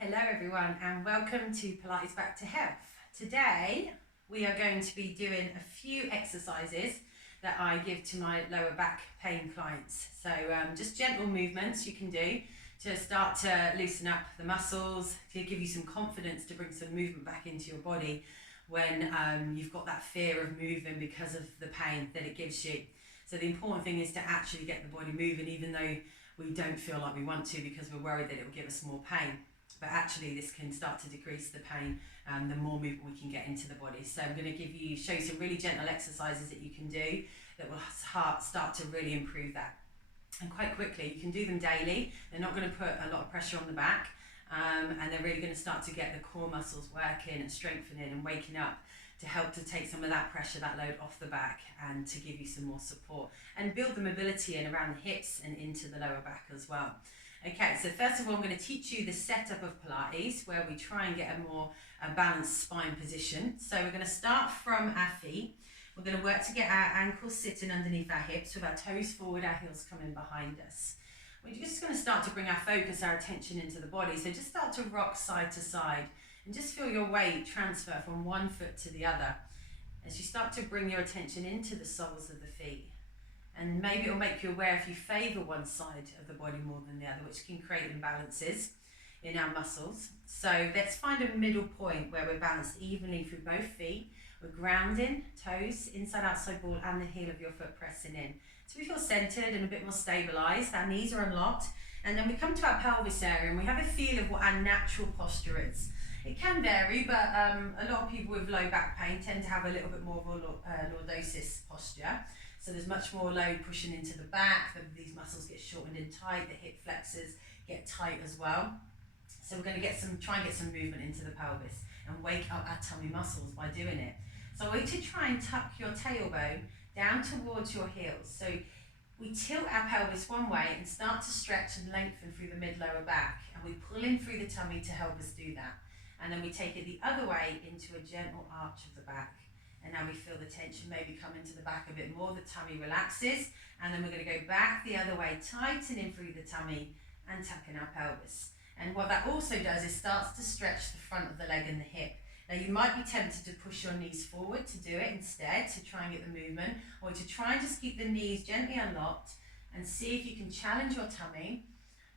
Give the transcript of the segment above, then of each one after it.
Hello everyone and welcome to Pilates Back to Health. Today we are going to be doing a few exercises that I give to my lower back pain clients. So just gentle movements you can do to start to loosen up the muscles, to give you some confidence to bring some movement back into your body when you've got that fear of moving because of the pain that it gives you. So the important thing is to actually get the body moving even though we don't feel like we want to because we're worried that it will give us more pain. But actually this can start to decrease the pain the more movement we can get into the body. So I'm going to show you some really gentle exercises that you can do that will start to really improve that. And quite quickly, you can do them daily. They're not going to put a lot of pressure on the back and they're really going to start to get the core muscles working and strengthening and waking up to help to take some of that pressure, that load off the back and to give you some more support and build the mobility in around the hips and into the lower back as well. Okay, so first of all, I'm going to teach you the setup of Pilates where we try and get a more balanced spine position. So we're going to start from our feet. We're going to work to get our ankles sitting underneath our hips with our toes forward, our heels coming behind us. We're just going to start to bring our focus, our attention into the body. So just start to rock side to side and just feel your weight transfer from one foot to the other as you start to bring your attention into the soles of the feet. And maybe it'll make you aware if you favour one side of the body more than the other, which can create imbalances in our muscles. So let's find a middle point where we're balanced evenly through both feet. We're grounding, toes, inside outside ball and the heel of your foot pressing in. So we feel centred and a bit more stabilised, our knees are unlocked, and then we come to our pelvis area and we have a feel of what our natural posture is. It can vary, but a lot of people with low back pain tend to have a little bit more of a lordosis posture. So there's much more load pushing into the back, these muscles get shortened and tight, the hip flexors get tight as well. So we're going to try and get some movement into the pelvis and wake up our tummy muscles by doing it. So I want you to try and tuck your tailbone down towards your heels. So we tilt our pelvis one way and start to stretch and lengthen through the mid-lower back, and we pull in through the tummy to help us do that. And then we take it the other way into a gentle arch of the back. And now we feel the tension maybe come into the back a bit more, the tummy relaxes, and then we're going to go back the other way, tightening through the tummy and tucking our pelvis. And what that also does is starts to stretch the front of the leg and the hip. Now you might be tempted to push your knees forward to do it instead, to try and get the movement, or to try and just keep the knees gently unlocked and see if you can challenge your tummy,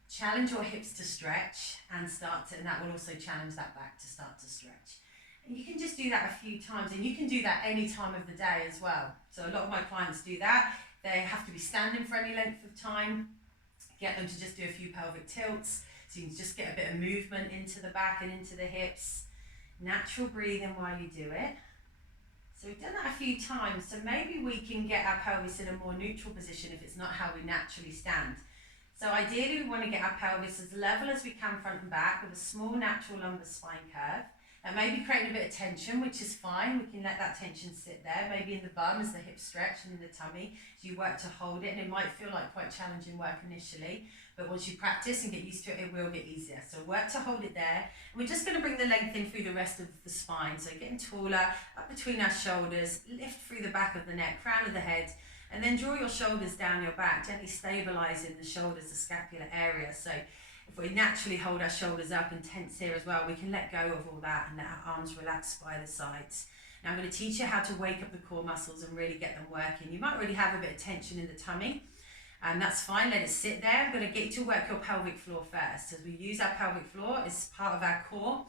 challenge your hips to stretch, and that will also challenge that back to start to stretch. And you can just do that a few times, and you can do that any time of the day as well. So a lot of my clients do that. They have to be standing for any length of time. Get them to just do a few pelvic tilts, so you can just get a bit of movement into the back and into the hips. Natural breathing while you do it. So we've done that a few times, so maybe we can get our pelvis in a more neutral position if it's not how we naturally stand. So ideally we want to get our pelvis as level as we can front and back with a small natural lumbar spine curve. That may be creating a bit of tension, which is fine. We can let that tension sit there, maybe in the bum as the hips stretch and in the tummy as you work to hold it. And it might feel like quite challenging work initially, but once you practice and get used to it, it will get easier. So work to hold it there. And we're just going to bring the length in through the rest of the spine. So getting taller, up between our shoulders, lift through the back of the neck, crown of the head, and then draw your shoulders down your back, gently stabilising the shoulders, the scapular area. So if we naturally hold our shoulders up and tense here as well, we can let go of all that and let our arms relax by the sides. Now I'm going to teach you how to wake up the core muscles and really get them working. You might already have a bit of tension in the tummy, and that's fine, let it sit there. I'm going to get you to work your pelvic floor first, as we use our pelvic floor as part of our core,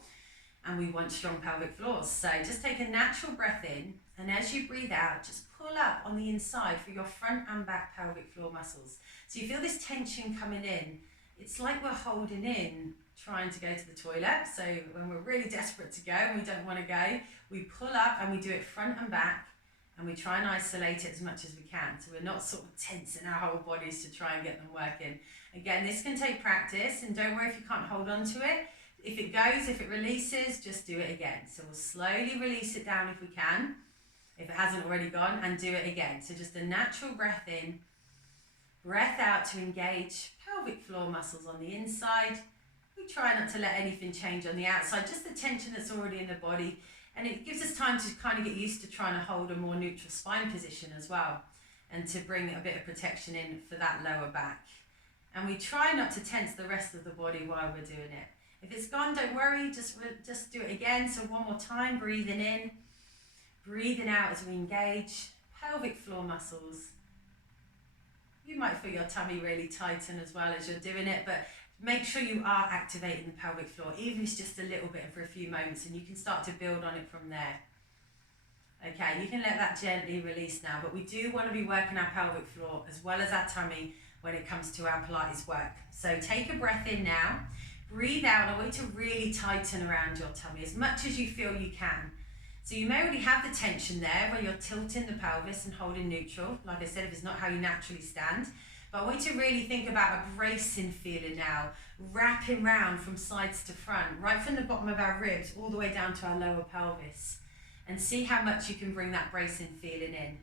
and we want strong pelvic floors. So just take a natural breath in, and as you breathe out, just pull up on the inside through your front and back pelvic floor muscles. So you feel this tension coming in. It's like we're holding in, trying to go to the toilet. So when we're really desperate to go and we don't want to go, we pull up and we do it front and back, and we try and isolate it as much as we can. So we're not sort of tensing our whole bodies to try and get them working. Again, this can take practice, and don't worry if you can't hold on to it. If it goes, if it releases, just do it again. So we'll slowly release it down if we can, if it hasn't already gone, and do it again. So just a natural breath in, breath out to engage pelvic floor muscles on the inside. We try not to let anything change on the outside, just the tension that's already in the body. And it gives us time to kind of get used to trying to hold a more neutral spine position as well, and to bring a bit of protection in for that lower back. And we try not to tense the rest of the body while we're doing it. If it's gone, don't worry, just do it again. So one more time, breathing in, breathing out as we engage pelvic floor muscles. You might feel your tummy really tighten as well as you're doing it, but make sure you are activating the pelvic floor, even if it's just a little bit for a few moments, and you can start to build on it from there. Okay, you can let that gently release now, but we do want to be working our pelvic floor as well as our tummy when it comes to our Pilates work. So take a breath in now, breathe out. I want you to really tighten around your tummy as much as you feel you can. So you may already have the tension there where you're tilting the pelvis and holding neutral. Like I said, if it's not how you naturally stand. But I want you to really think about a bracing feeling now, wrapping round from sides to front, right from the bottom of our ribs all the way down to our lower pelvis. And see how much you can bring that bracing feeling in.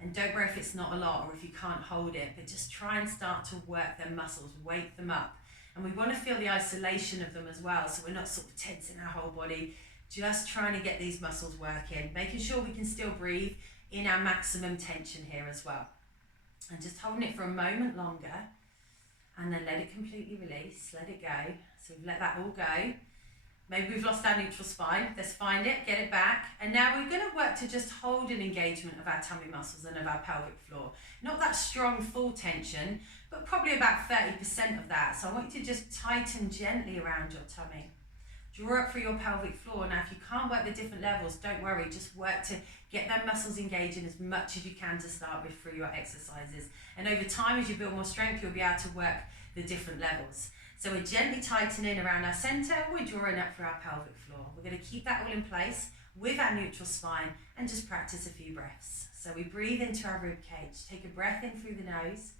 And don't worry if it's not a lot or if you can't hold it, but just try and start to work them muscles, wake them up. And we want to feel the isolation of them as well, so we're not sort of tensing our whole body, just trying to get these muscles working, making sure we can still breathe in our maximum tension here as well. And just holding it for a moment longer, and then let it completely release, let it go. So we've let that all go. Maybe we've lost our neutral spine. Let's find it, get it back. And now we're going to work to just hold an engagement of our tummy muscles and of our pelvic floor. Not that strong full tension, but probably about 30% of that. So I want you to just tighten gently around your tummy. Draw up through your pelvic floor. Now, if you can't work the different levels, don't worry. Just work to get them muscles engaging as much as you can to start with through your exercises. And over time, as you build more strength, you'll be able to work the different levels. So we're gently tightening around our centre, we're drawing up through our pelvic floor. We're going to keep that all in place with our neutral spine and just practice a few breaths. So we breathe into our rib cage, take a breath in through the nose,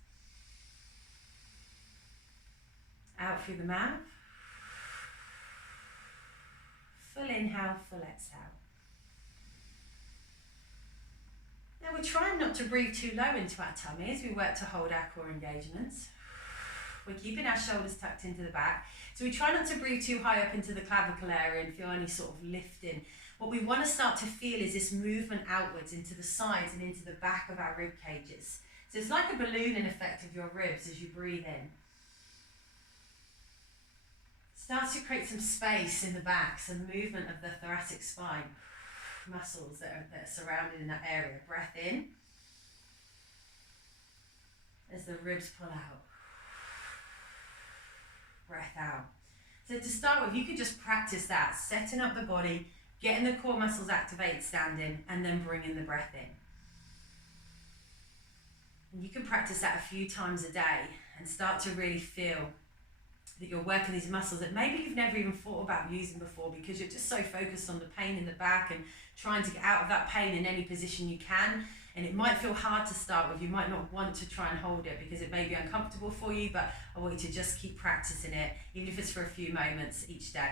out through the mouth, full inhale, full exhale. Now we're trying not to breathe too low into our tummy as we work to hold our core engagements. We're keeping our shoulders tucked into the back. So we try not to breathe too high up into the clavicle area and feel any sort of lifting. What we want to start to feel is this movement outwards into the sides and into the back of our rib cages. So it's like a ballooning effect of your ribs as you breathe in. Starts to create some space in the back, some movement of the thoracic spine, muscles that are surrounded in that area. Breath in as the ribs pull out. Breath out. So to start with, you could just practice that, setting up the body, getting the core muscles activated standing, and then bringing the breath in. And you can practice that a few times a day and start to really feel that you're working these muscles that maybe you've never even thought about using before because you're just so focused on the pain in the back and trying to get out of that pain in any position you can. And it might feel hard to start with. You might not want to try and hold it because it may be uncomfortable for you, but I want you to just keep practicing it, even if it's for a few moments each day.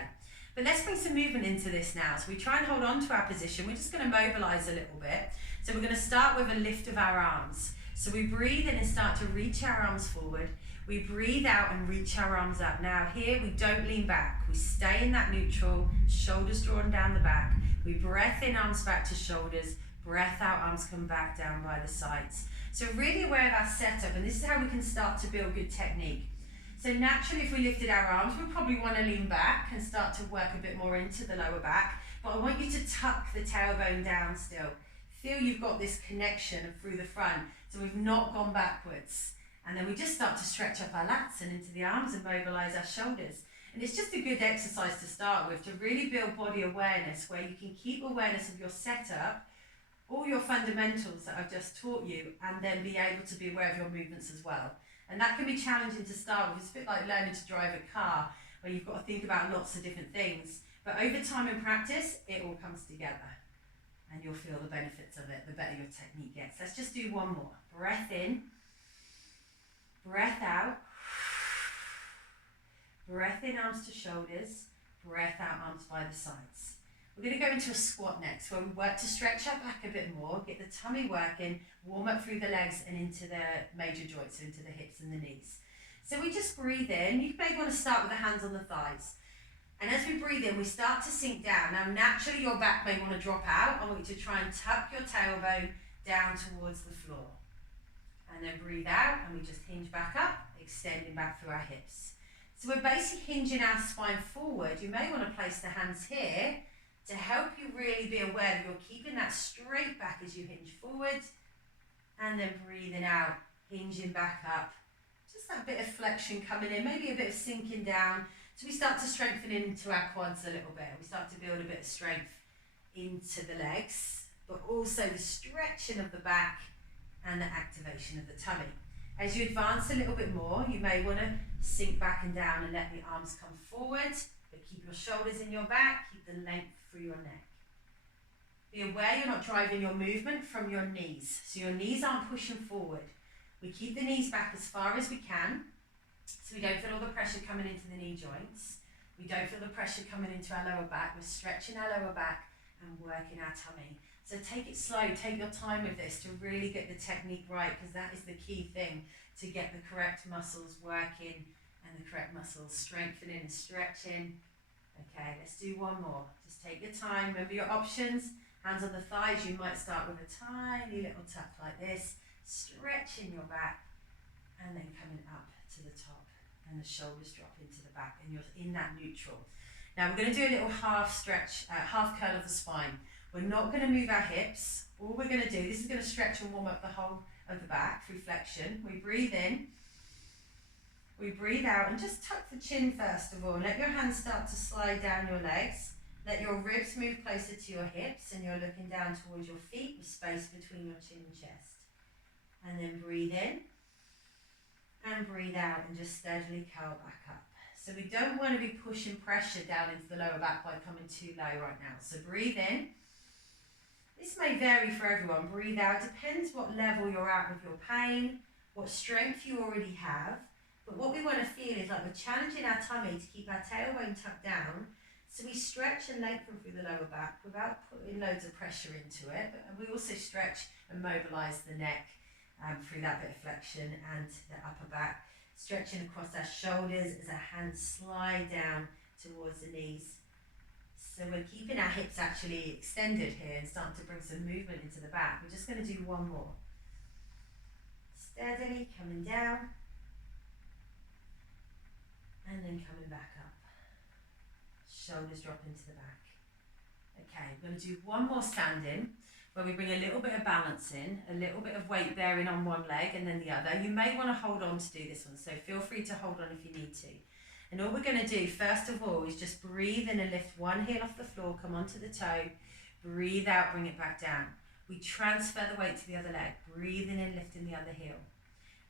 But let's bring some movement into this now. So we try and hold on to our position. We're just going to mobilize a little bit. So we're going to start with a lift of our arms. So we breathe in and start to reach our arms forward. We breathe out and reach our arms up. Now here we don't lean back. We stay in that neutral, shoulders drawn down the back. We breath in, arms back to shoulders. Breath out, arms come back down by the sides. So really aware of our setup, and this is how we can start to build good technique. So naturally, if we lifted our arms, we probably want to lean back and start to work a bit more into the lower back. But I want you to tuck the tailbone down still. Feel you've got this connection through the front, so we've not gone backwards. And then we just start to stretch up our lats and into the arms and mobilize our shoulders. And it's just a good exercise to start with, to really build body awareness, where you can keep awareness of your setup, all your fundamentals that I've just taught you, and then be able to be aware of your movements as well. And that can be challenging to start with. It's a bit like learning to drive a car, where you've got to think about lots of different things. But over time in practice, it all comes together. And you'll feel the benefits of it, the better your technique gets. Let's just do one more. Breath in. Breath out. Breath in, arms to shoulders. Breath out, arms by the sides. We're going to go into a squat next, where we work to stretch our back a bit more, get the tummy working, warm up through the legs and into the major joints, so into the hips and the knees. So we just breathe in. You may want to start with the hands on the thighs. And as we breathe in, we start to sink down. Now, naturally, your back may want to drop out. I want you to try and tuck your tailbone down towards the floor. And then breathe out, and we just hinge back up, extending back through our hips. So we're basically hinging our spine forward. You may want to place the hands here to help you really be aware that you're keeping that straight back as you hinge forward, and then breathing out, hinging back up. Just that bit of flexion coming in, maybe a bit of sinking down. So we start to strengthen into our quads a little bit. We start to build a bit of strength into the legs, but also the stretching of the back and the activation of the tummy. As you advance a little bit more, you may want to sink back and down and let the arms come forward, but keep your shoulders in your back, keep the length through your neck. Be aware you're not driving your movement from your knees, so your knees aren't pushing forward. We keep the knees back as far as we can, so we don't feel all the pressure coming into the knee joints. We don't feel the pressure coming into our lower back. We're stretching our lower back and working our tummy. So take it slow, take your time with this to really get the technique right, because that is the key thing, to get the correct muscles working and the correct muscles strengthening and stretching. Okay, let's do one more. Just take your time. Remember your options. Hands on the thighs. You might start with a tiny little tuck like this, stretching your back, and then coming up to the top, and the shoulders drop into the back, and you're in that neutral. Now we're going to do a little half stretch, half curl of the spine. We're not going to move our hips. All we're going to do, this is going to stretch and warm up the whole of the back through flexion. We breathe in, we breathe out, and just tuck the chin first of all. Let your hands start to slide down your legs. Let your ribs move closer to your hips, and you're looking down towards your feet with space between your chin and chest. And then breathe in and breathe out, and just steadily curl back up. So we don't want to be pushing pressure down into the lower back by coming too low right now. So breathe in. This may vary for everyone. Breathe out. Depends what level you're at with your pain, what strength you already have. But what we want to feel is like we're challenging our tummy to keep our tailbone tucked down, so we stretch and lengthen through the lower back without putting loads of pressure into it. But we also stretch and mobilise the neck through that bit of flexion and the upper back. Stretching across our shoulders as our hands slide down towards the knees. So we're keeping our hips actually extended here and starting to bring some movement into the back. We're just going to do one more. Steadily coming down and then coming back up. Shoulders drop into the back. Okay, we're going to do one more standing, where we bring a little bit of balance in, a little bit of weight bearing on one leg and then the other. You may want to hold on to do this one, so feel free to hold on if you need to. And all we're going to do, first of all, is just breathe in and lift one heel off the floor, come onto the toe, breathe out, bring it back down. We transfer the weight to the other leg, breathing in, lifting the other heel,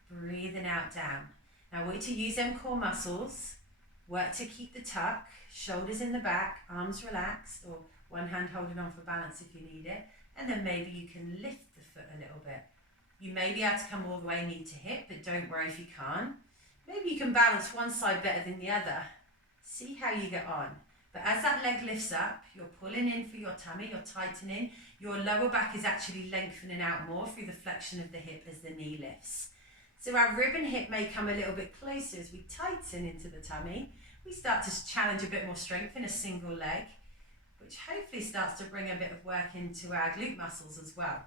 breathing out, down. Now I want you to use them core muscles, work to keep the tuck, shoulders in the back, arms relaxed, or one hand holding on for balance if you need it, and then maybe you can lift the foot a little bit. You may be able to come all the way knee to hip, but don't worry if you can't. Maybe you can balance one side better than the other. See how you get on. But as that leg lifts up, you're pulling in for your tummy, you're tightening. Your lower back is actually lengthening out more through the flexion of the hip as the knee lifts. So our rib and hip may come a little bit closer as we tighten into the tummy. We start to challenge a bit more strength in a single leg, which hopefully starts to bring a bit of work into our glute muscles as well.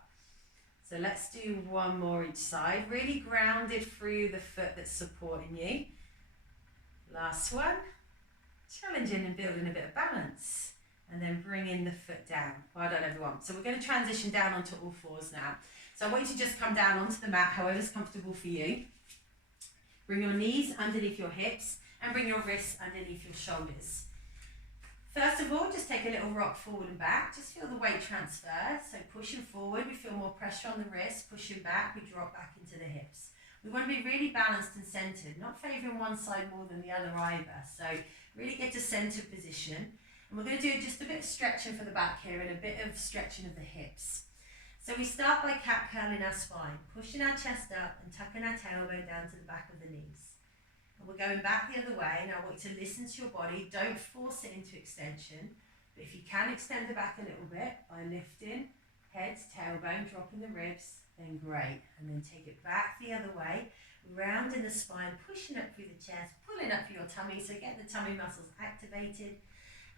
So let's do one more each side, really grounded through the foot that's supporting you. Last one, challenging and building a bit of balance, and then bringing the foot down. Well done everyone. So we're going to transition down onto all fours now. So I want you to just come down onto the mat, however's comfortable for you. Bring your knees underneath your hips and bring your wrists underneath your shoulders. First of all, just take a little rock forward and back. Just feel the weight transfer. So pushing forward, we feel more pressure on the wrist. Pushing back, we drop back into the hips. We want to be really balanced and centered, not favoring one side more than the other either. So really get to center position. And we're going to do just a bit of stretching for the back here and a bit of stretching of the hips. So we start by cat curling our spine, pushing our chest up and tucking our tailbone down to the back of the knees. And we're going back the other way. Now I want you to listen to your body. Don't force it into extension. But if you can extend the back a little bit by lifting, head, tailbone, dropping the ribs, then great. And then take it back the other way, rounding the spine, pushing up through the chest, pulling up through your tummy, so get the tummy muscles activated.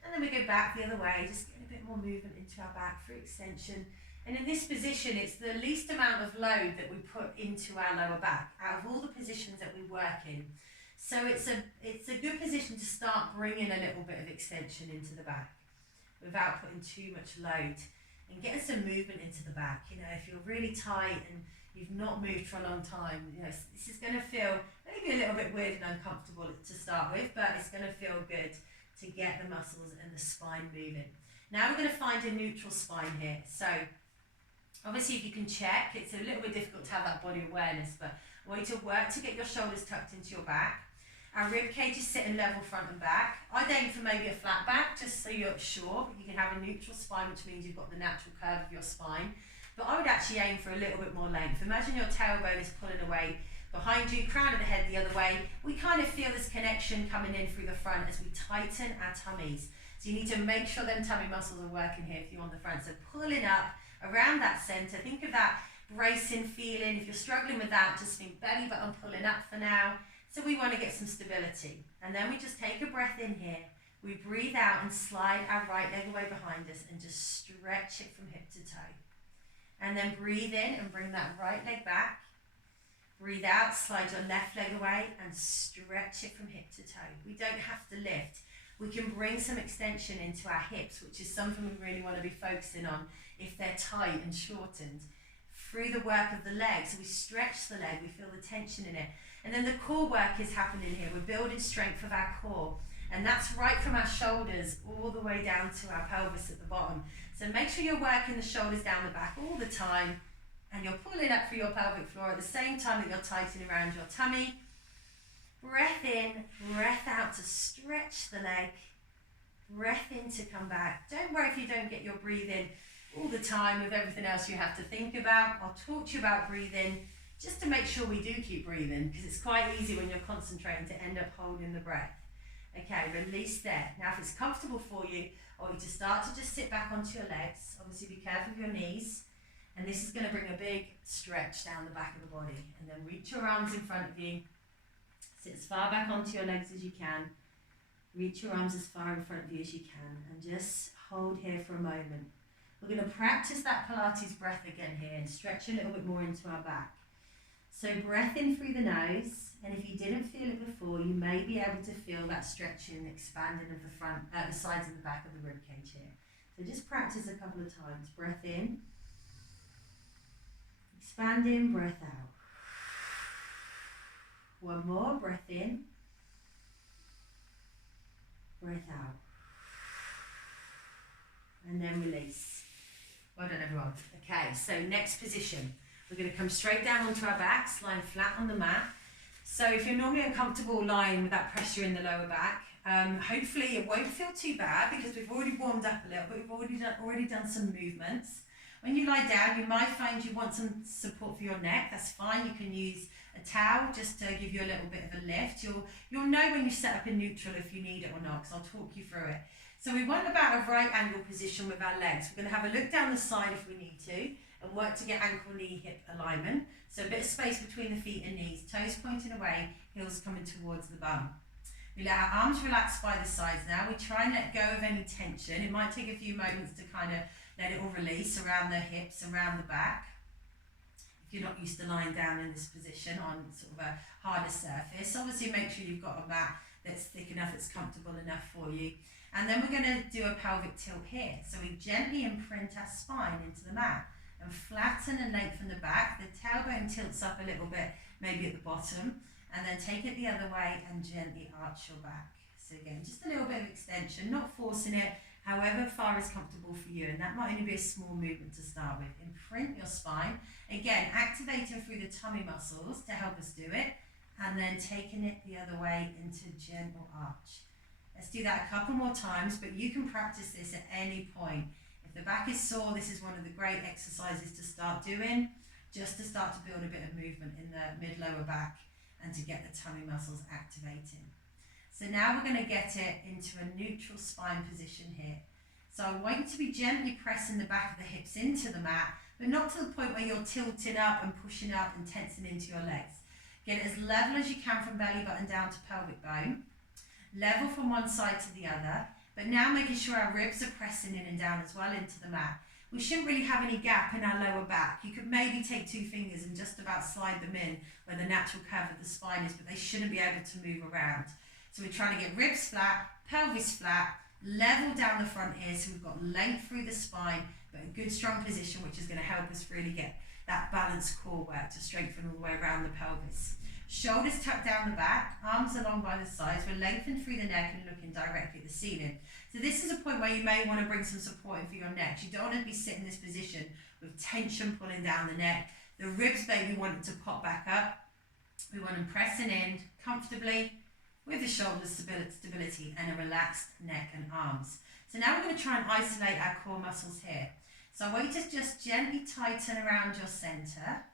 And then we go back the other way, just getting a bit more movement into our back through extension. And in this position, it's the least amount of load that we put into our lower back out of all the positions that we work in. So it's a good position to start bringing a little bit of extension into the back without putting too much load, and getting some movement into the back. You know, if you're really tight and you've not moved for a long time, you know, this is going to feel maybe a little bit weird and uncomfortable to start with, but it's going to feel good to get the muscles and the spine moving. Now we're going to find a neutral spine here. So obviously if you can check, it's a little bit difficult to have that body awareness, but I want you to work to get your shoulders tucked into your back. Our rib cage is sitting level front and back. I'd aim for maybe a flat back, just so you're sure. You can have a neutral spine, which means you've got the natural curve of your spine. But I would actually aim for a little bit more length. Imagine your tailbone is pulling away behind you, crown of the head the other way. We kind of feel this connection coming in through the front as we tighten our tummies. So you need to make sure them tummy muscles are working here if you're on the front. So pulling up around that center. Think of that bracing feeling. If you're struggling with that, just think belly button pulling up for now. So we want to get some stability. And then we just take a breath in here. We breathe out and slide our right leg away behind us and just stretch it from hip to toe. And then breathe in and bring that right leg back. Breathe out, slide your left leg away and stretch it from hip to toe. We don't have to lift. We can bring some extension into our hips, which is something we really want to be focusing on if they're tight and shortened. Through the work of the leg, so we stretch the leg, we feel the tension in it. And then the core work is happening here. We're building strength of our core. And that's right from our shoulders all the way down to our pelvis at the bottom. So make sure you're working the shoulders down the back all the time. And you're pulling up through your pelvic floor at the same time that you're tightening around your tummy. Breath in, breath out to stretch the leg. Breath in to come back. Don't worry if you don't get your breathing all the time with everything else you have to think about. I'll talk to you about breathing just to make sure we do keep breathing, because it's quite easy when you're concentrating to end up holding the breath. Okay, release there. Now if it's comfortable for you, I want you to start to just sit back onto your legs. Obviously be careful of your knees. And this is going to bring a big stretch down the back of the body. And then reach your arms in front of you. Sit as far back onto your legs as you can. Reach your arms as far in front of you as you can. And just hold here for a moment. We're going to practice that Pilates breath again here and stretch a little bit more into our back. So breath in through the nose, and if you didn't feel it before, you may be able to feel that stretching and expanding of the front, the sides and the back of the rib cage here. So just practice a couple of times. Breath in, expanding, breath out. One more, breath in, breath out. And then release. Well done everyone. Okay, so next position. We're going to come straight down onto our backs, lying flat on the mat. So if you're normally uncomfortable lying with that pressure in the lower back, hopefully it won't feel too bad because we've already warmed up a little bit. We've already done some movements. When you lie down, you might find you want some support for your neck. That's fine. You can use a towel just to give you a little bit of a lift. You'll know when you set up in neutral if you need it or not, because I'll talk you through it. So we want about a right angle position with our legs. We're going to have a look down the side if we need to, and work to get ankle, knee, hip alignment. So a bit of space between the feet and knees, toes pointing away, heels coming towards the bum. We let our arms relax by the sides now. We try and let go of any tension. It might take a few moments to kind of let it all release around the hips, around the back. If you're not used to lying down in this position on sort of a harder surface, obviously make sure you've got a mat that's thick enough, that's comfortable enough for you. And then we're going to do a pelvic tilt here. So we gently imprint our spine into the mat and flatten and lengthen the back. The tailbone tilts up a little bit, maybe at the bottom, and then take it the other way and gently arch your back. So again, just a little bit of extension, not forcing it, however far is comfortable for you. And that might only be a small movement to start with. Imprint your spine. Again, activating through the tummy muscles to help us do it, and then taking it the other way into gentle arch. Let's do that a couple more times, but you can practice this at any point. If the back is sore, this is one of the great exercises to start doing, just to start to build a bit of movement in the mid-lower back and to get the tummy muscles activating. So now we're going to get it into a neutral spine position here. So I want you to be gently pressing the back of the hips into the mat, but not to the point where you're tilting up and pushing up and tensing into your legs. Get it as level as you can from belly button down to pelvic bone. Level from one side to the other, but now making sure our ribs are pressing in and down as well into the mat. we shouldn't really have any gap in our lower back. You could maybe take 2 fingers and just about slide them in where the natural curve of the spine is, but they shouldn't be able to move around. So we're trying to get ribs flat, pelvis flat, level down the front here, so we've got length through the spine, but a good strong position, which is going to help us really get that balanced core work to strengthen all the way around the pelvis. Shoulders tucked down the back, arms along by the sides. We're lengthened through the neck and looking directly at the ceiling. So this is a point where you may want to bring some support in for your neck. You don't want to be sitting in this position with tension pulling down the neck. The ribs maybe want to pop back up. We want them pressing in comfortably with the shoulder stability and a relaxed neck and arms. So now we're going to try and isolate our core muscles here. So I want you to just gently tighten around your centre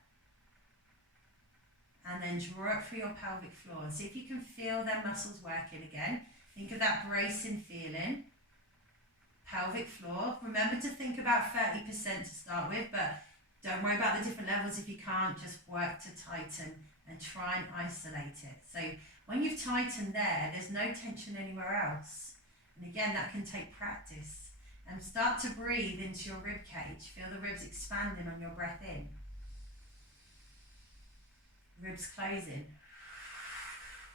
and then draw up through your pelvic floor and see if you can feel their muscles working again. Think of that bracing feeling. Pelvic floor. Remember to think about 30% to start with, but don't worry about the different levels if you can't. Just work to tighten and try and isolate it. So when you've tightened there, there's no tension anywhere else. And again, that can take practice. And start to breathe into your rib cage. Feel the ribs expanding on your breath in. Ribs closing.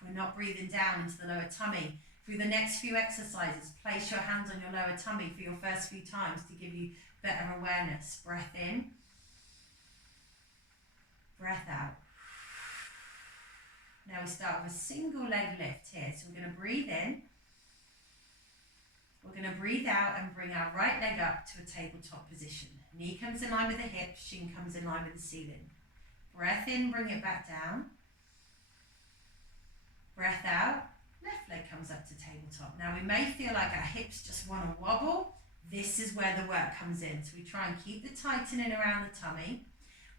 We're not breathing down into the lower tummy. Through the next few exercises, place your hands on your lower tummy for your first few times to give you better awareness. Breath in. Breath out. Now we start with a single leg lift here. So we're going to breathe in. We're going to breathe out and bring our right leg up to a tabletop position. Knee comes in line with the hip, shin comes in line with the ceiling. Breath in, bring it back down. Breath out, left leg comes up to tabletop. Now we may feel like our hips just want to wobble. This is where the work comes in. So we try and keep the tightening around the tummy.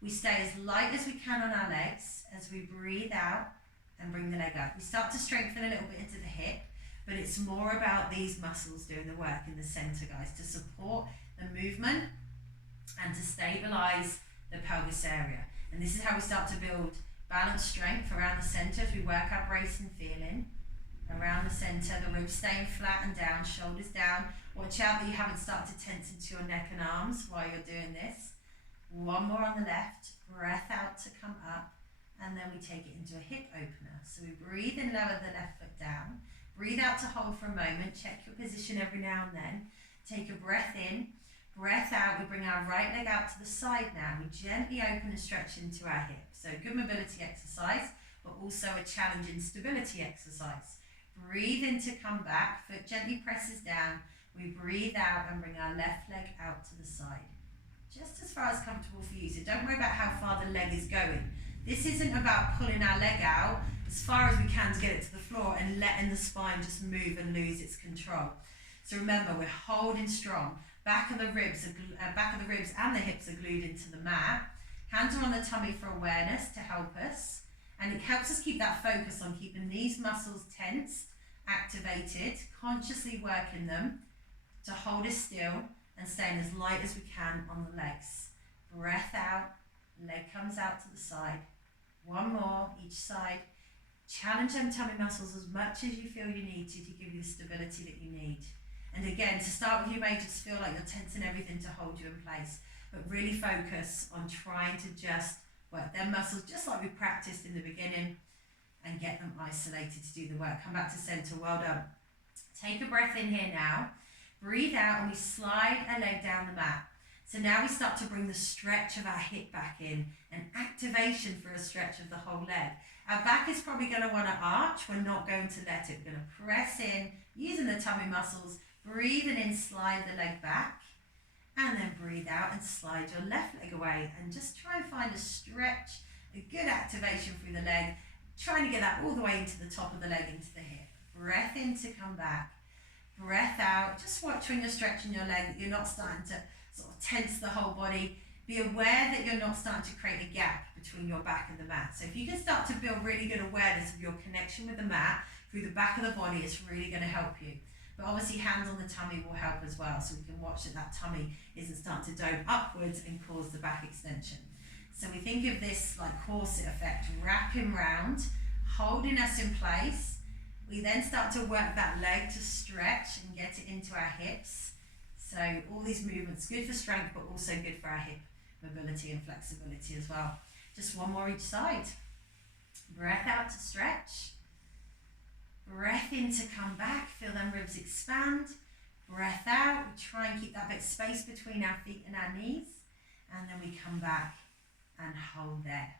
We stay as light as we can on our legs as we breathe out and bring the leg up. We start to strengthen a little bit into the hip, but it's more about these muscles doing the work in the center, guys, to support the movement and to stabilize the pelvis area. And this is how we start to build balance strength around the center as we work our bracing feeling. Around the center, the ribs staying flat and down, shoulders down. Watch out that you haven't started to tense into your neck and arms while you're doing this. One more on the left, breath out to come up, and then we take it into a hip opener. So we breathe and lower the left foot down. Breathe out to hold for a moment. Check your position every now and then. Take a breath in, breath out. We bring our right leg out to the side now. We gently open and stretch into our hip. So good mobility exercise, but also a challenging stability exercise. Breathe in to come back. Foot gently presses down. We breathe out and bring our left leg out to the side. Just as far as comfortable for you. So don't worry about how far the leg is going. This isn't about pulling our leg out as far as we can to get it to the floor and letting the spine just move and lose its control. So remember, we're holding strong. Back of the ribs and the hips are glued into the mat. Hands are on the tummy for awareness to help us. And it helps us keep that focus on keeping these muscles tensed, activated, consciously working them to hold us still and staying as light as we can on the legs. Breath out, leg comes out to the side. One more, each side. Challenge them tummy muscles as much as you feel you need to give you the stability that you need. And again, to start with, you may just feel like you're tensing everything to hold you in place, but really focus on trying to just work their muscles just like we practiced in the beginning and get them isolated to do the work. Come back to center, well done. Take a breath in here now. Breathe out and we slide a leg down the mat. So now we start to bring the stretch of our hip back in, and activation for a stretch of the whole leg. Our back is probably going to want to arch. We're not going to let it. We're going to press in, using the tummy muscles, breathing in, slide the leg back, and then breathe out and slide your left leg away. And just try and find a stretch, a good activation through the leg, trying to get that all the way into the top of the leg, into the hip. Breath in to come back. Breath out. Just watch when you're stretching your leg that you're not starting to sort of tense the whole body. Be aware that you're not starting to create a gap between your back and the mat. So if you can start to build really good awareness of your connection with the mat through the back of the body, it's really going to help you. But obviously hands on the tummy will help as well, so we can watch that tummy isn't starting to dome upwards and cause the back extension. So we think of this like corset effect, wrapping round, holding us in place. We then start to work that leg to stretch and get it into our hips. So all these movements, good for strength, but also good for our hip mobility and flexibility as well. Just one more each side. Breath out to stretch. Breath in to come back, feel them ribs expand. Breath out, we try and keep that bit of space between our feet and our knees. And then we come back and hold there.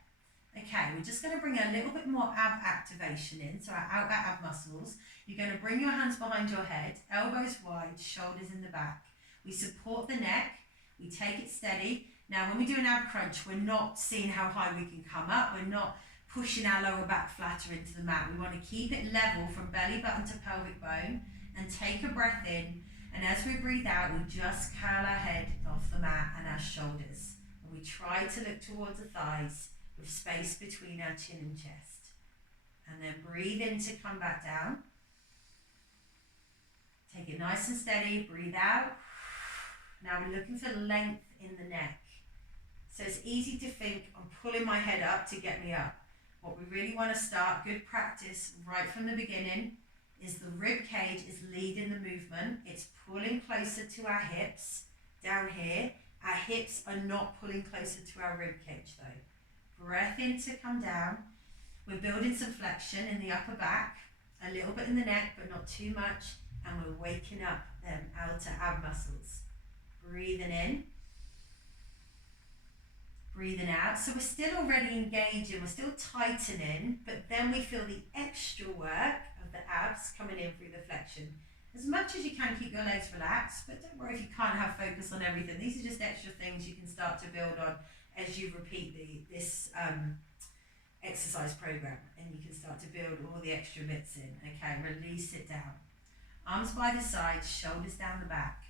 Okay, we're just going to bring a little bit more ab activation in, so our outer ab muscles. You're going to bring your hands behind your head, elbows wide, shoulders in the back. We support the neck, we take it steady. Now when we do an ab crunch, we're not seeing how high we can come up, we're not pushing our lower back flatter into the mat. We want to keep it level from belly button to pelvic bone and take a breath in, and as we breathe out, we just curl our head off the mat and our shoulders. And we try to look towards the thighs with space between our chin and chest. And then breathe in to come back down. Take it nice and steady, breathe out. Now we're looking for length in the neck. So it's easy to think, I'm pulling my head up to get me up. What we really want to start, good practice right from the beginning, is the rib cage is leading the movement. It's pulling closer to our hips down here. Our hips are not pulling closer to our rib cage though. Breath in to come down. We're building some flexion in the upper back, a little bit in the neck, but not too much. And we're waking up them outer ab muscles. Breathing in. Breathing out. So we're still already engaging, we're still tightening, but then we feel the extra work of the abs coming in through the flexion. As much as you can, keep your legs relaxed, but don't worry if you can't have focus on everything. These are just extra things you can start to build on as you repeat this exercise program, and you can start to build all the extra bits in. Okay, release it down. Arms by the sides, shoulders down the back.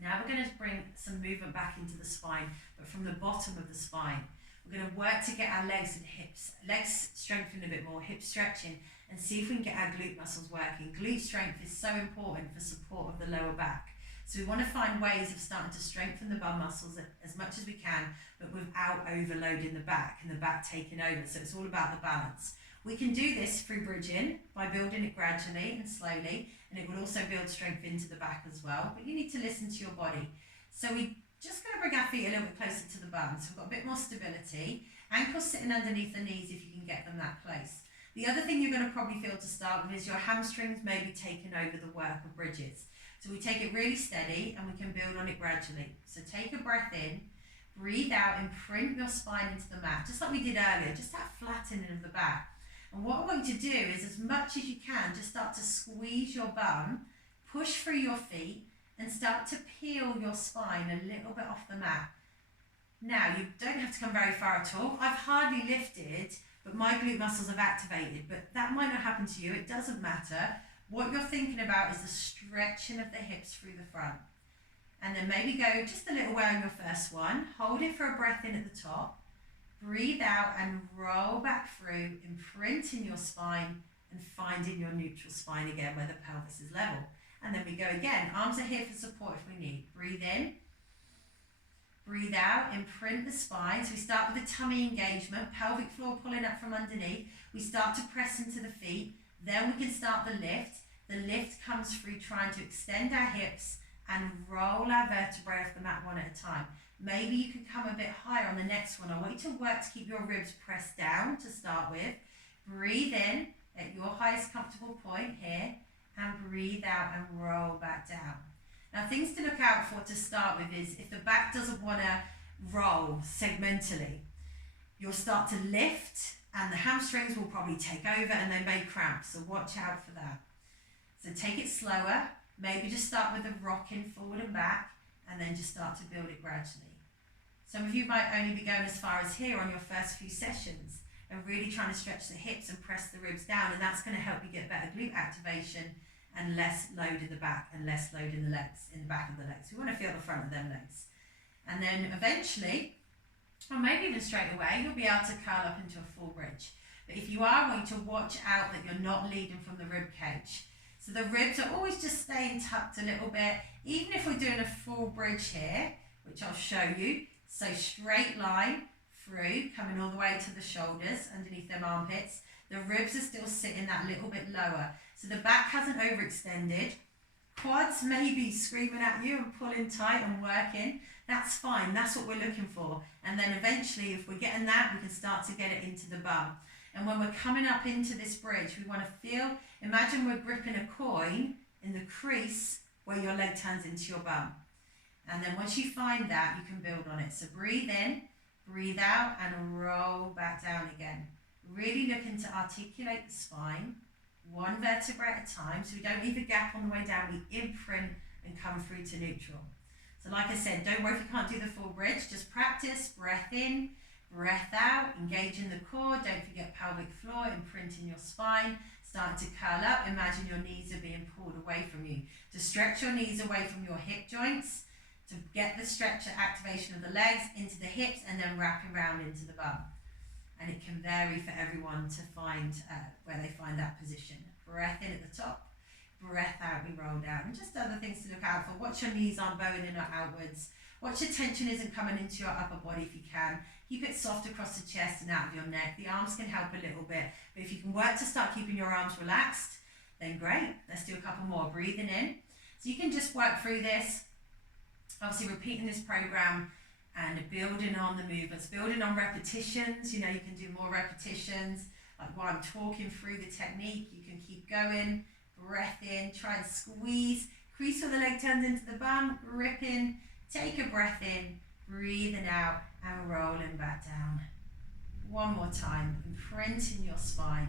Now we're going to bring some movement back into the spine, but from the bottom of the spine. We're going to work to get our legs and hips, legs strengthened a bit more, hip stretching, and see if we can get our glute muscles working. Glute strength is so important for support of the lower back. So we want to find ways of starting to strengthen the bum muscles as much as we can, but without overloading the back and the back taking over. So it's all about the balance. We can do this through bridging by building it gradually and slowly, and it will also build strength into the back as well, but you need to listen to your body. So we just going to bring our feet a little bit closer to the bum, so we've got a bit more stability. Ankles sitting underneath the knees if you can get them that close. The other thing you're going to probably feel to start with is your hamstrings maybe taking over the work of bridges. So we take it really steady and we can build on it gradually. So take a breath in, breathe out, imprint your spine into the mat, just like we did earlier, just that flattening of the back. And what I want you to do is, as much as you can, just start to squeeze your bum, push through your feet, and start to peel your spine a little bit off the mat. Now, you don't have to come very far at all. I've hardly lifted, but my glute muscles have activated, but that might not happen to you. It doesn't matter. What you're thinking about is the stretching of the hips through the front. And then maybe go just a little way on your first one. Hold it for a breath in at the top. Breathe out and roll back through, imprinting your spine and finding your neutral spine again where the pelvis is level. And then we go again. Arms are here for support if we need. Breathe in. Breathe out, imprint the spine. So we start with the tummy engagement, pelvic floor pulling up from underneath. We start to press into the feet. Then we can start the lift. The lift comes through trying to extend our hips and roll our vertebrae off the mat one at a time. Maybe you can come a bit higher on the next one. I want you to work to keep your ribs pressed down to start with. Breathe in at your highest comfortable point here and breathe out and roll back down. Now, things to look out for to start with is if the back doesn't want to roll segmentally, you'll start to lift and the hamstrings will probably take over and they may cramp, so watch out for that. So take it slower, maybe just start with the rocking forward and back and then just start to build it gradually. Some of you might only be going as far as here on your first few sessions and really trying to stretch the hips and press the ribs down, and that's going to help you get better glute activation and less load in the back and less load in the legs, in the back of the legs. We want to feel the front of them legs. And then eventually, or maybe even straight away, you'll be able to curl up into a full bridge. But if you are, I want you to watch out that you're not leading from the rib cage. So the ribs are always just staying tucked a little bit, even if we're doing a full bridge here, which I'll show you. So straight line through, coming all the way to the shoulders, underneath them armpits. The ribs are still sitting that little bit lower. So the back hasn't overextended Quads may be screaming at you and pulling tight and working. That's fine, that's what we're looking for. And then eventually, if we're getting that, we can start to get it into the bum. And when we're coming up into this bridge, we want to feel, imagine we're gripping a coin in the crease where your leg turns into your bum. And then once you find that, you can build on it. So breathe in, breathe out, and roll back down again. Really looking to articulate the spine, one vertebra at a time, so we don't leave a gap on the way down. We imprint and come through to neutral. So like I said, don't worry if you can't do the full bridge, just practice, breath in, breath out, engaging the core, don't forget pelvic floor, imprinting your spine, starting to curl up, imagine your knees are being pulled away from you. To stretch your knees away from your hip joints, to get the stretch activation of the legs into the hips and then wrapping around into the bum. And it can vary for everyone to find where they find that position. Breath in at the top, breath out, we roll down. And just other things to look out for. Watch your knees aren't bowing in or outwards. Watch your tension isn't coming into your upper body if you can. Keep it soft across the chest and out of your neck. The arms can help a little bit. But if you can work to start keeping your arms relaxed, then great. Let's do a couple more. Breathing in. So you can just work through this. Obviously repeating this program and building on the movements, building on repetitions. You know, you can do more repetitions. Like while I'm talking through the technique, you can keep going. Breath in, try and squeeze. Crease where the leg turns into the bum, grip in, take a breath in, breathing out and rolling back down. One more time, imprinting your spine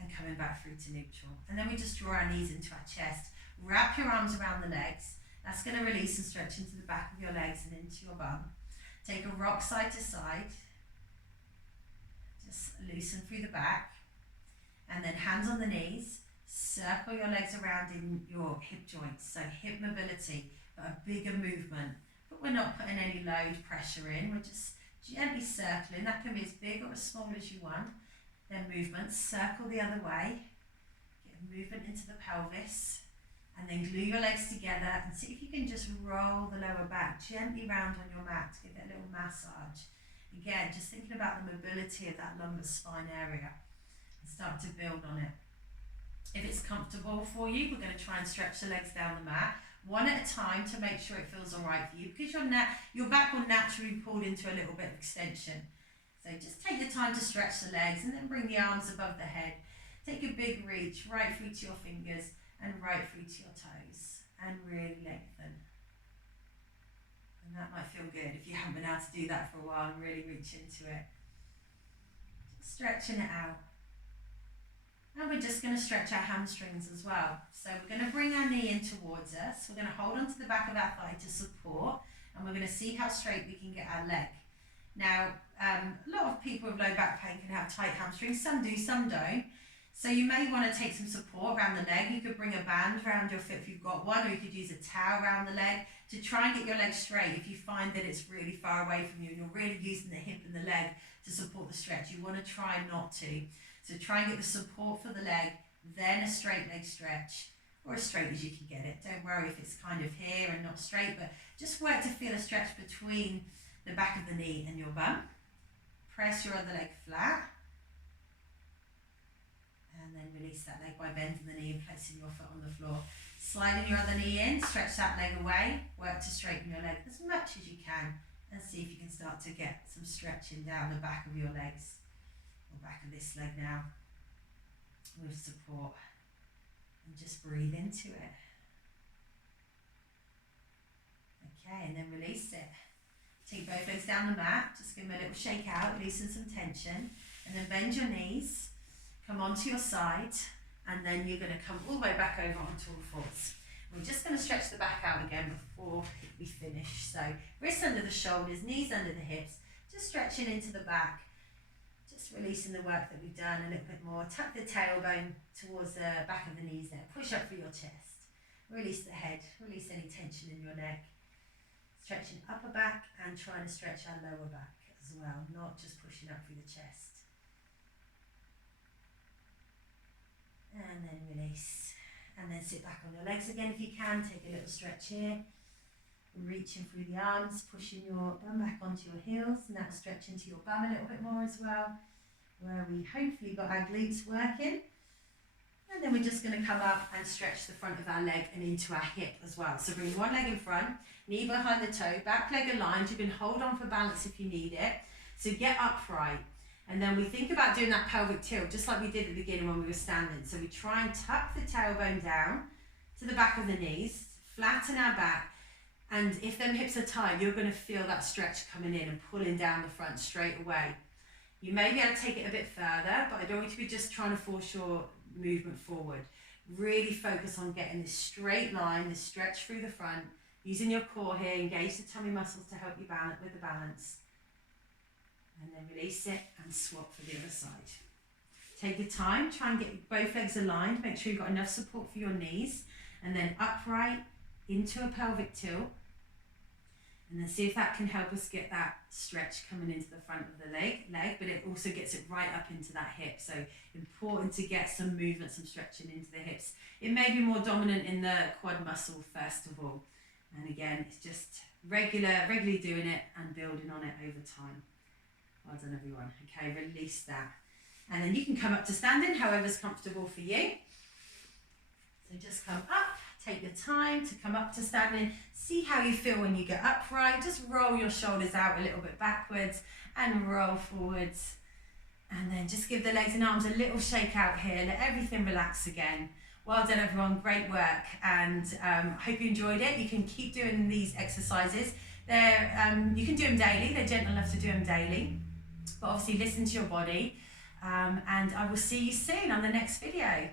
and coming back through to neutral. And then we just draw our knees into our chest. Wrap your arms around the legs. That's going to release and stretch into the back of your legs and into your bum. Take a rock side to side. Just loosen through the back. And then hands on the knees. Circle your legs around in your hip joints. So hip mobility, but a bigger movement. But we're not putting any load pressure in. We're just gently circling. That can be as big or as small as you want. Then movement. Circle the other way. Get movement into the pelvis. And then glue your legs together and see if you can just roll the lower back gently round on your mat. Give it a little massage. Again, just thinking about the mobility of that lumbar spine area and start to build on it. If it's comfortable for you, we're going to try and stretch the legs down the mat, one at a time to make sure it feels all right for you, because your back will naturally be pulled into a little bit of extension. So just take the time to stretch the legs and then bring the arms above the head. Take a big reach right through to your fingers and right through to your toes, and really lengthen. And that might feel good if you haven't been able to do that for a while and really reach into it. Just stretching it out. And we're just going to stretch our hamstrings as well. So we're going to bring our knee in towards us. We're going to hold onto the back of our thigh to support, and we're going to see how straight we can get our leg. Now, a lot of people with low back pain can have tight hamstrings. Some do, some don't. So you may want to take some support around the leg. You could bring a band around your foot if you've got one, or you could use a towel around the leg to try and get your leg straight. If you find that it's really far away from you and you're really using the hip and the leg to support the stretch, you want to try not to. So try and get the support for the leg, then a straight leg stretch, or as straight as you can get it. Don't worry if it's kind of here and not straight, but just work to feel a stretch between the back of the knee and your bum. Press your other leg flat. And then release that leg by bending the knee and placing your foot on the floor. Sliding your other knee in, stretch that leg away, work to straighten your leg as much as you can, and see if you can start to get some stretching down the back of your legs, or back of this leg now, with support. And just breathe into it. Okay, and then release it. Take both legs down the mat, just give them a little shake out, loosen some tension, and then bend your knees. Come onto your side, and then you're going to come all the way back over onto all fours. We're just going to stretch the back out again before we finish. So wrists under the shoulders, knees under the hips, just stretching into the back, just releasing the work that we've done a little bit more. Tuck the tailbone towards the back of the knees there. Push up through your chest. Release the head, release any tension in your neck. Stretching upper back and trying to stretch our lower back as well, not just pushing up through the chest. And then release. And then sit back on your legs again if you can. Take a little stretch here. Reaching through the arms, pushing your bum back onto your heels. Now stretch into your bum a little bit more as well, where we hopefully got our glutes working. And then we're just going to come up and stretch the front of our leg and into our hip as well. So bring one leg in front, knee behind the toe, back leg aligned. You can hold on for balance if you need it. So get upright. And then we think about doing that pelvic tilt, just like we did at the beginning when we were standing. So we try and tuck the tailbone down to the back of the knees, flatten our back. And if them hips are tight, you're going to feel that stretch coming in and pulling down the front straight away. You may be able to take it a bit further, but I don't want you to be just trying to force your movement forward. Really focus on getting this straight line, this stretch through the front, using your core here, engage the tummy muscles to help you balance with the balance. And then release it and swap for the other side. Take your time, try and get both legs aligned, make sure you've got enough support for your knees, and then upright into a pelvic tilt. And then see if that can help us get that stretch coming into the front of the leg, but it also gets it right up into that hip. So important to get some movement, some stretching into the hips. It may be more dominant in the quad muscle first of all. And again, it's just regularly doing it and building on it over time. Well done everyone. Okay, release that. And then you can come up to standing, however's comfortable for you. So just come up. Take your time to come up to standing. See how you feel when you get upright. Just roll your shoulders out a little bit backwards and roll forwards. And then just give the legs and arms a little shake out here. Let everything relax again. Well done everyone, great work. And I hope you enjoyed it. You can keep doing these exercises. You can do them daily. They're gentle enough to do them daily. But obviously listen to your body. And I will see you soon on the next video.